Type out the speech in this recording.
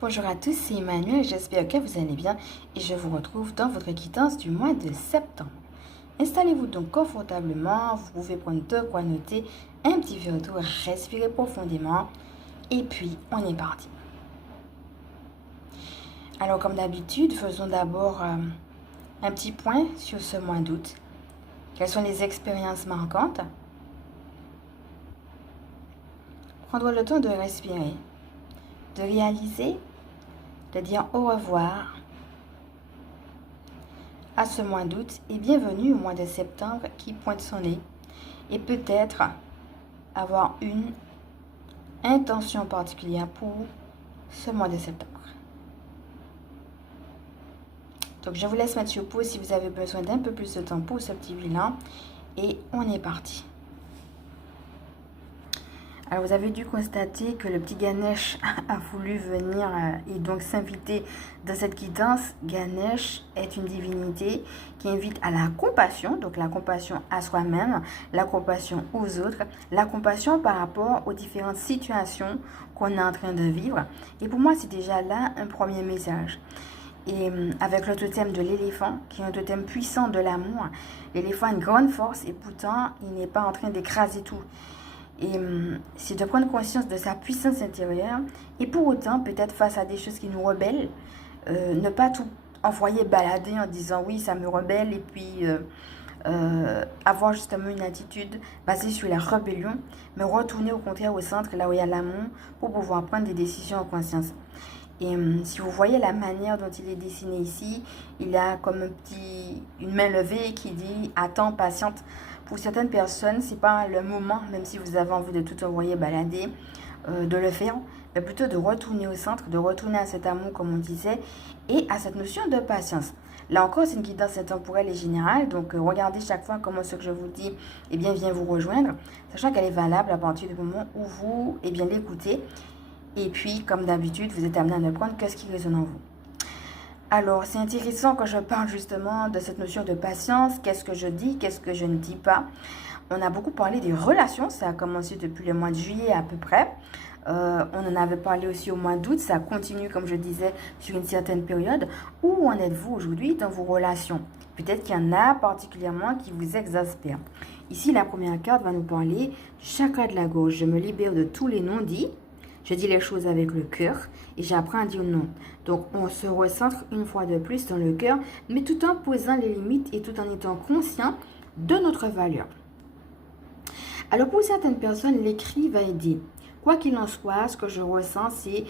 Bonjour à tous, c'est Emmanuel, j'espère que vous allez bien et je vous retrouve dans votre quittance du mois de septembre. Installez-vous donc confortablement, vous pouvez prendre de quoi noter, un petit verre d'eau, respirer profondément et puis on est parti. Alors comme d'habitude, faisons d'abord un petit point sur ce mois d'août. Quelles sont les expériences marquantes? Prendre le temps de respirer, de réaliser, de dire au revoir à ce mois d'août et bienvenue au mois de septembre qui pointe son nez et peut-être avoir une intention particulière pour ce mois de septembre. Donc je vous laisse mettre sur pause si vous avez besoin d'un peu plus de temps pour ce petit bilan et on est parti. Alors vous avez dû constater que le petit Ganesh a voulu venir et donc s'inviter dans cette quittance. Ganesh est une divinité qui invite à la compassion, donc la compassion à soi-même, la compassion aux autres, la compassion par rapport aux différentes situations qu'on est en train de vivre. Et pour moi, c'est déjà là un premier message. Et avec le totem de l'éléphant, qui est un totem puissant de l'amour, l'éléphant a une grande force et pourtant, il n'est pas en train d'écraser tout. Et c'est de prendre conscience de sa puissance intérieure et pour autant, peut-être face à des choses qui nous rebellent, ne pas tout envoyer balader en disant oui, ça me rebelle et puis avoir justement une attitude basée sur la rébellion, mais retourner au contraire au centre, là où il y a l'amour, pour pouvoir prendre des décisions en conscience. Et si vous voyez la manière dont il est dessiné ici, il a comme une main levée qui dit « attends, patiente ». Pour certaines personnes, ce n'est pas le moment, même si vous avez envie de tout envoyer balader, de le faire, mais plutôt de retourner au centre, de retourner à cet amour, comme on disait, et à cette notion de patience. Là encore, c'est une guidance intemporelle et générale, donc regardez chaque fois comment ce que je vous dis vient vous rejoindre, sachant qu'elle est valable à partir du moment où vous l'écoutez. Et puis, comme d'habitude, vous êtes amené à ne prendre que ce qui résonne en vous. Alors, c'est intéressant quand je parle justement de cette notion de patience. Qu'est-ce que je dis? Qu'est-ce que je ne dis pas? On a beaucoup parlé des relations. Ça a commencé depuis le mois de juillet à peu près. On en avait parlé aussi au mois d'août. Ça continue, comme je disais, sur une certaine période. Où en êtes-vous aujourd'hui dans vos relations? Peut-être qu'il y en a particulièrement qui vous exaspèrent. Ici, la première carte va nous parler du chakra de la gorge. Je me libère de tous les non-dits. Je dis les choses avec le cœur et j'apprends à dire non. Donc, on se recentre une fois de plus dans le cœur, mais tout en posant les limites et tout en étant conscient de notre valeur. Alors, pour certaines personnes, l'écrit va aider. Quoi qu'il en soit, ce que je ressens, c'est